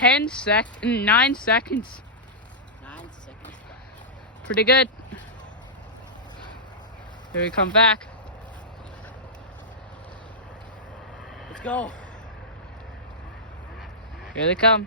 9 seconds. 9 seconds left. Pretty good. Here we come back. Let's go. Here they come.